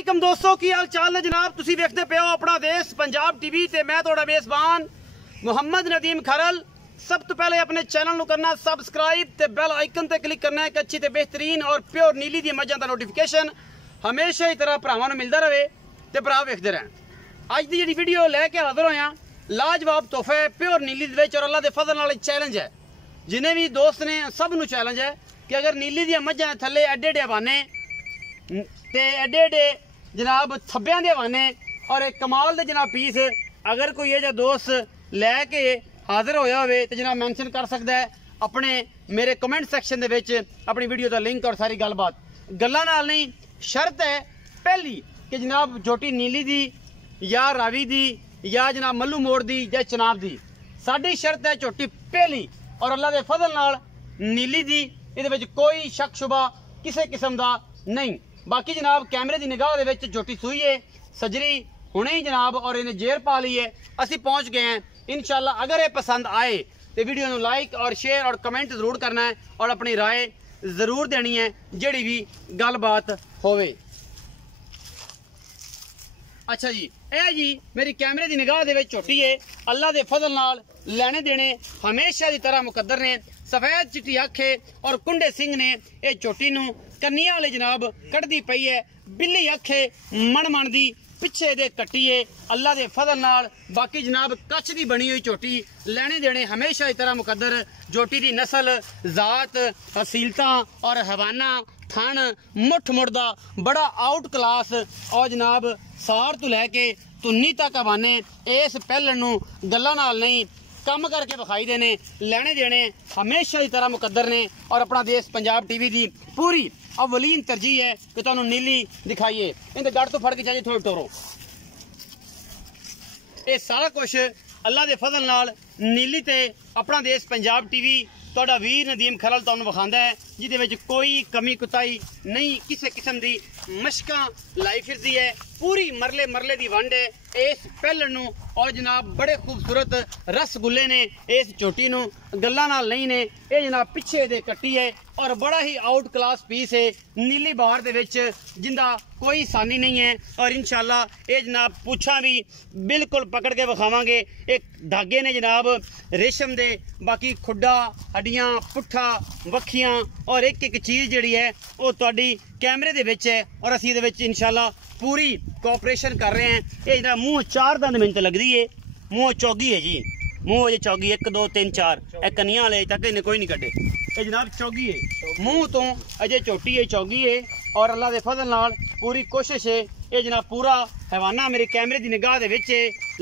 वालेकुम दोस्तों की हाल चाल ने जनाब। तुसी देखते पे हो अपना देश पंजाब टीवी ते मैं थोड़ा मेजबान मुहम्मद नदीम खरल। सब तो पहले अपने चैनल को करना सबसक्राइब ते बेल आइकन ते क्लिक करना है कि अच्छी ते बेहतरीन और प्योर नीली दी मज्जां दा नोटिफिकेशन हमेशा ही तरह भरावां नूं मिलदा रहे ते भरा वेखदे रहन। अज दी जिहड़ी वीडियो लैके हाजिर होया लाजवाब तोहफे प्योर नीली दे विच और अल्लाह दे फजल नाल चैलेंज है। जिन्हें भी दोस्त ने सब नूं चैलेंज है कि अगर नीली दी मज्जां थल्ले एडे एडे हवाने ते एडे एडे जनाब थब्बियां दे हवाने और एक कमाल दे जनाब पीस अगर कोई ये दोस्त लैके हाजिर होया होवे तो जनाब मैंशन कर सकता है अपने मेरे कमेंट सैक्शन दे विच अपनी वीडियो का लिंक और सारी गलबात। गल्लां नाल नहीं, शर्त है पहली कि जनाब झोटी नीली दी या रावी दी या जनाब मल्लू मोड़ दी या चनाब दी। साडी शर्त है झोटी पहली और अल्लाह दे फजल नाल नीली दी, इहदे विच कोई शक शुबा किसी किस्म का नहीं। बाकी जनाब कैमरे की निगाह दे विच झोटी सूई है सजरी हुणे ही जनाब और इन्हें जेर पा ली है। असी पहुंच गए हैं इंशाल्लाह। अगर ये पसंद आए तो वीडियो को लाइक और शेयर और कमेंट जरूर करना है और अपनी राय जरूर देनी है जिहड़ी भी गलबात होवे। अच्छा जी, ए जी मेरी कैमरे की निगाह दे विच झोटी है। अल्लाह दे फजल नाल लेने देने हमेशा की तरह मुकद्दर ने। सफेद चिट्टी अख है और कुंडे सिंह ने यह झोटी नूं कन्निया वाले जनाब कढ़दी पई है। बिल्ली अख है मन मन दी पिछे दे कट्टी है अल्लाह दे फजल नाल। बाकी जनाब कच्छ दी बनी हुई झोटी लेने देने हमेशा की तरह मुकद्दर। झोटी दी नस्ल जात हसीलता और हवाना थन मुठ मुड़दा बड़ा आउट क्लास और जनाब सार तो लैके तुन्नी तक हवाने इस पहलन नूं गल्लां नाल नहीं कम करके विखाई देने लेने देने हमेशा की तरह मुकद्दर ने। और अपना देश पंजाब टीवी की पूरी अवलीन तरजीह है कि तुहानूं नीली दिखाइए। इन्हें गढ़ तो फड़ के चाहिए थोड़ी टोरो। ये सारा कुछ अल्लाह के फजल नाल नीली ते अपना देश पंजाब टीवी तुहाडा वीर नदीम खरल तुहानूं विखांदा है जिहदे विच कोई कमी कुताई नहीं किसी किस्म की मशकां लाई फिरदी है। पूरी मरले मरले की वंड है इस पहलन नूं और जनाब बड़े खूबसूरत रसगुल्ले ने इस झोटी नूं गल्लां नाल नहीं ने। ये जनाब पिछे दे कट्टी है और बड़ा ही आउट क्लास पीस है नीली बहार दे विच जिंदा कोई सानी नहीं है। और इंशाल्लाह ये जनाब पूछा भी बिल्कुल पकड़ के विखावांगे। एक धागे ने जनाब रेशम दे, बाकी खुड्डा हड्डियां पुट्ठा वखियां और एक एक चीज़ जिहड़ी है वो तुहाडी कैमरे दे विच है और असीं इहदे विच इंशाल्लाह पूरी कोऑपरेशन कर रहे हैं। ये जनाब मूँह चार दंद मिनट लगदी है, मूँह चौगी है जी, मूँह अजे चौगी 1 2 3 4 एक कनिया वाले तक इन्हें कोई नहीं कटे। ये जनाब चौगी है, मूँह तो अजे छोटी है चौगी है और अल्लाह दे फजल नाल पूरी कोशिश है। ये जनाब पूरा हैवाना मेरे कैमरे की निगाह दे विच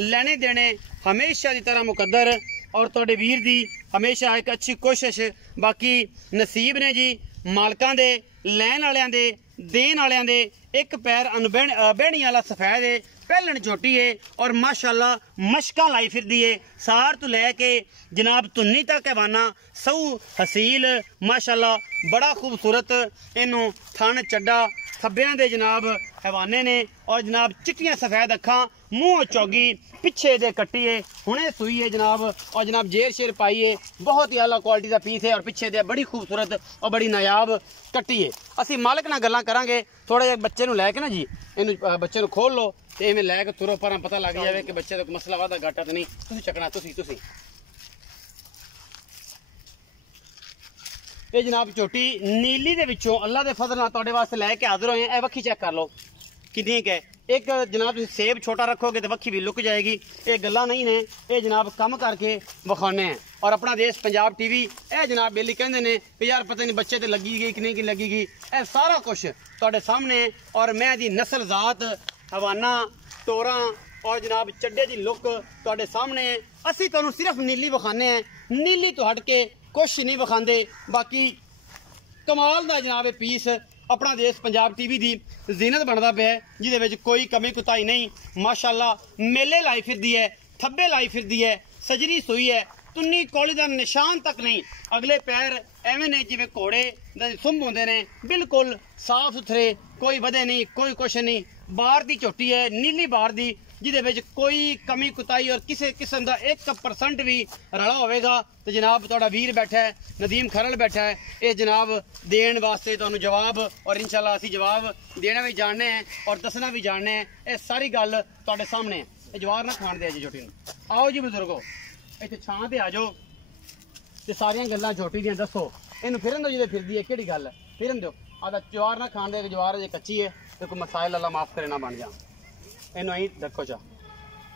लेने देने हमेशा की तरह मुकद्दर और तुहाडे वीर दी हमेशा एक अच्छी कोशिश। बाकी नसीब ने जी मालकां दे लैन वालियां दे देन वालियां दे एक पैर अनबहनी वाला सफेद है पहलन झोटी है और माशाल्लाह मशकां लाई फिरदी है सार तो लैके जनाब तुन्नी तक हैवाना सऊ हसील माशाल्लाह बड़ा खूबसूरत। इनू थन चड्डा थब्बियां दे जनाब हैवाने ने और जनाब चिट्टियां सफेद अखां मूँह चौगी पिछे दे कट्टी है हुणे सूई है जनाब और जनाब जेर शेर पाई है। बहुत ही आला क्वालिटी का पीस है और पिछे दे बड़ी खूबसूरत और बड़ी नायाब कट्टी है। असी मालिक नाल गल्लां करांगे थोड़ा जिहा बच्चे नूं लैके ना जी इनू बच्चे नूं खोल लो तो इवें लैके तुरो पर पता लग जाए कि बच्चे का मसला वादा घाटा तो नहीं। तुसीं चकना तुसीं ये जनाब झोटी नीली दे विचों अल्लाह दे फजल नाल तुहाडे वास्ते लैके हाजिर होए हैं। ए वक्खी चेक कर लो कितनी है। एक जनाब तुसीं सेब छोटा रखोगे तो वक्खी भी लुक जाएगी। ये गल्लां नहीं ने, ये जनाब कम करके विखाने हैं। और अपना देश पंजाब टीवी ए जनाब बेली कहंदे ने कि यार पता नहीं बच्चे ते लगी गई कि नहीं लगी गई। ए सारा कुछ तुहाडे सामने और मैं दी नस्ल जात हवाना टोरा और जनाब चड्डे की लुक तुहाडे सामने है। असी तुहानूं सिर्फ नीली विखाने हैं, नीली तो हट के कुछ नहीं विखांदे। बाकी कमाल दा जनाब पीस अपना देश पंजाब टीवी की जीनत बनता पे है जिहदे विच कोई कमी कुताई नहीं। माशाल्लाह मेले लाई फिरदी है, थब्बे लाई फिरदी है, सजरी सूई है, तुन्नी कौली दा निशान तक नहीं। अगले पैर ਐਵੇਂ ਨੇ ਜਿਵੇਂ ਘੋੜੇ ਦੇ ਸੁੰਭ ਹੁੰਦੇ ਨੇ, ਬਿਲਕੁਲ ਸਾਫ ਸੁਥਰੇ, ਕੋਈ ਵਧੇ ਨਹੀਂ, ਕੋਈ ਕੁਛ ਨਹੀਂ। ਬਾਹਰ ਦੀ ਝੋਟੀ ਹੈ, ਨੀਲੀ ਬਾਹਰ ਦੀ, ਜਿਹਦੇ ਵਿੱਚ ਕੋਈ ਕਮੀ ਕੁਤਾਈ ਔਰ ਕਿਸੇ ਕਿਸਮ ਦਾ 1% ਵੀ ਰਲਾ ਹੋਵੇਗਾ ਤੇ ਜਨਾਬ ਤੁਹਾਡਾ ਵੀਰ ਬੈਠਾ ਹੈ, ਨਦੀਮ ਖਰਲ ਬੈਠਾ ਹੈ, ਇਹ ਜਨਾਬ ਦੇਣ ਵਾਸਤੇ ਤੁਹਾਨੂੰ ਜਵਾਬ, ਔਰ ਇਨਸ਼ਾਅੱਲਾ ਅਸੀਂ ਜਵਾਬ ਦੇਣਾ ਵੀ ਜਾਣਨੇ ਹੈ ਔਰ ਦੱਸਣਾ ਵੀ ਜਾਣਨੇ ਹੈ। ਇਹ ਸਾਰੀ ਗੱਲ ਤੁਹਾਡੇ ਸਾਹਮਣੇ ਹੈ। ਇਹ ਜਵਾਰ ਨਾ ਖਾਣ ਦੇ ਜੀ ਝੋਟੀ ਨੂੰ। ਆਓ ਜੀ ਬਜ਼ੁਰਗੋ, ਇੱਥੇ ਛਾਂ ਤੇ ਆ ਜਾਓ ਤੇ ਸਾਰੀਆਂ ਗੱਲਾਂ ਝੋਟੀ ਦੀਆਂ ਦੱਸੋ। ਇਹਨੂੰ ਫਿਰਨ ਦਿਓ, ਜਿਹਦੇ ਫਿਰਦੀ ਹੈ ਕਿਹੜੀ ਗੱਲ ਹੈ, ਫਿਰਨ ਦਿਓ। ਆਦਾ ਜਵਾਰ ਨਾ ਖਾਣ ਦੇ, ਜਵਾਰ ਅਜੇ ਕੱਚੀ ਹੈ ਤੇ ਕੋਈ ਮਸਾਇਲ ਅੱਲਾ ਮਾਫ ਕਰੇ ਨਾ ਬਣ ਜਾ। ਇਹਨੂੰ ਐਂ ਰੱਖੋ ਚਾ।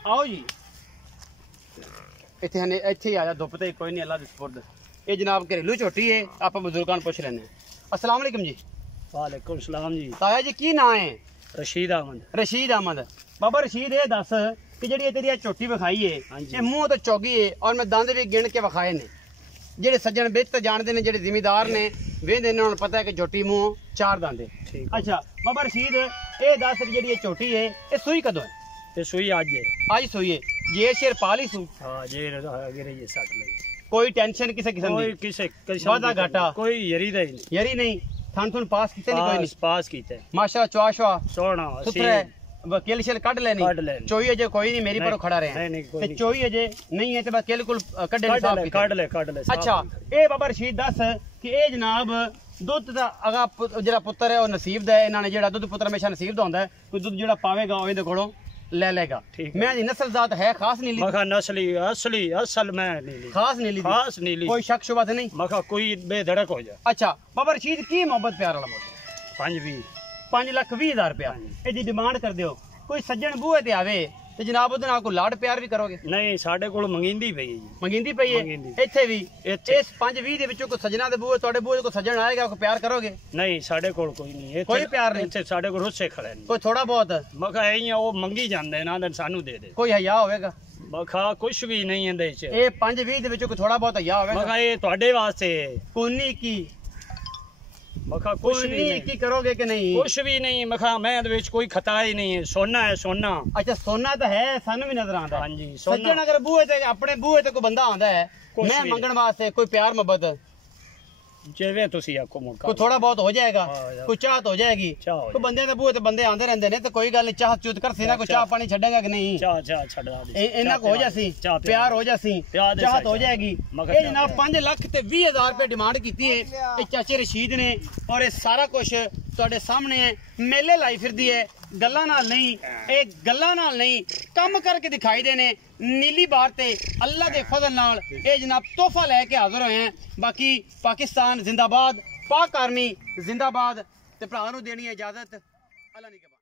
ਆਓ ਜੀ ਇੱਥੇ ਹਨੇ, ਇੱਥੇ ਹੀ ਆ ਜਾ, ਧੁੱਪ ਤੇ ਕੋਈ ਨਹੀਂ, ਅੱਲਾ ਦੇ ਸਪੁਰਦ। ਇਹ ਜਨਾਬ ਘਰੇਲੂ ਝੋਟੀ ਹੈ, ਆਪਾਂ ਬਜ਼ੁਰਗਾਂ ਨੂੰ ਪੁੱਛ ਲੈਂਦੇ ਹਾਂ। अस्सलाम वालेकुम जी। वालेकुम सलाम जी। ताया जी की नाम है? रशीद अहमद। रशीद अहमद। बाबा रशीद ये दस कि जी तेरी झोटी विखाई है, ये मूँह तो चौगी है और मैं दंद भी गिन के विखाए ने। जेडे सज्जन बेच तो जानते हैं, जेडे जिमीदार ने वेंदे ने, उन्हें पता है कि झोटी मूँह 4 दंद है। अच्छा बाबा रशीद ये दस कि जी झोटी है, ये सूई कदों है? ये सूई आज है। आज सूई है। जेर शेर पाली सू? हाँ जेर गिरे ये सट लगी। कोई टेंशन किसे किस्म कोई दी? किसे वादा घाटा कोई यरी दा ही नहीं। यरी नहीं। थान थुन पास किते नहीं? कोई नहीं पास कीते माशा चवा शवा सोना सुथरा है। वकील शल कट लेनी, चोई अजे कोई नहीं मेरी पर खड़ा रहे ते चोई अजे नहीं है ते बस केल कुल कड्डे साफ काट ले। अच्छा ए बाबा रशीद दस कि ए जनाब दुध दा अगा जेड़ा पुत्र है ओ नसीब दा है, इन्हां ने जेड़ा दुध पुत्र हमेशा नसीब दा हुंदा है, कोई दुध जेड़ा पावेगा ओ इहदे कोलों ले लेगा। मैं दी नस्ल जात है खास नीली? मखा नस्ली असली असल मैं नीली, खास नीली, खास नीली, कोई शक शुबा तो नहीं? मखा कोई बेधड़क हो जा। अच्छा बाबा रशीद की मोहब्बत प्यार वाला बोल? 5,20,000 रुपया ਇਹਦੀ ਡਿਮਾਂਡ ਕਰ ਦਿਓ। ਕੋਈ ਸੱਜਣ ਬੂਹੇ ਤੇ ਆਵੇ ਤੇ ਜਨਾਬ ਉਹਦੇ ਨਾਲ ਕੋਈ ਲਾਡ ਪਿਆਰ ਵੀ ਕਰੋਗੇ? ਨਹੀਂ ਸਾਡੇ ਕੋਲ ਮੰਗਿੰਦੀ ਪਈ ਜੀ। ਮੰਗਿੰਦੀ ਪਈ ਹੈ ਇੱਥੇ ਵੀ? ਇਸ 5-20 ਦੇ ਵਿੱਚੋਂ ਕੋਈ ਸੱਜਣਾ ਦੇ ਬੂਹੇ, ਤੁਹਾਡੇ ਬੂਹੇ ਕੋਈ ਸੱਜਣ ਆਏਗਾ, ਕੋਈ ਪਿਆਰ ਕਰੋਗੇ? ਨਹੀਂ ਸਾਡੇ ਕੋਲ ਕੋਈ ਨਹੀਂ, ਕੋਈ ਪਿਆਰ ਨਹੀਂ ਇੱਥੇ ਸਾਡੇ ਕੋਲ ਰੁੱਸੇ ਖੜੇ ਨੇ। ਕੋਈ ਥੋੜਾ ਬਹੁਤ ਮਖਾ ਐਂ ਉਹ ਮੰਗੀ ਜਾਂਦੇ ਨਾ ਸਾਨੂੰ ਦੇ ਦੇ। ਕੋਈ ਹਯਾ ਹੋਵੇਗਾ? ਮਖਾ ਕੁਛ ਵੀ ਨਹੀਂ ਇਹਦੇ ਚ। ਇਹ 5-20 ਦੇ ਵਿੱਚੋਂ ਕੋਈ ਥੋੜਾ ਬਹੁਤ ਹਯਾ ਹੋਵੇਗਾ? ਮਖਾ ਇਹ ਤੁਹਾਡੇ ਵਾਸਤੇ ਕੋਨੀ ਕੀ मखा कुछ भी नहीं की करोगे कि नहीं? कुछ भी नहीं मखा मैं कोई खता ही नहीं है, सोना है सोना। अच्छा सोना तो है, सानू भी नजर आता है। हाँ जी सज्जन अगर बूहे ते अपने बूहे ते कोई बंदा आंदा है मैं मंगण वास्ते, कोई प्यार मोहब्बत जिवें तुसी आखो मौका कोई थोड़ा बहुत हो जाएगा, कोई चाहत हो जाएगी। कोई बंदे दे बूहे ते बंदे आंदे रहंदे ने, तो कोई गल नहीं, चाहत चूत कर सी ना, कोई चाह पानी छड़ेगा कि नहीं? चाह छड़ा दे इन्ना को हो जासी, प्यार हो जासी, चाहत हो जाएगी। ये जनाब 5,20,000 रुपए डिमांड कीती है ये चाचे रशीद ने, और ये सारा कुछ तुहाडे सामने है। मेले लाई फिरदी है, गल्लां नाल नहीं, ये गल्लां नाल नहीं, काम करके दिखाई देने। नीली बार ते अल्लाह दे फजल नाल ये जनाब तोहफा लेके हाजिर होए हैं। बाकी पाकिस्तान जिंदाबाद, पाक आर्मी जिंदाबाद। ते भरा नूं देनी है इजाजत। अल्लाह निगहबान।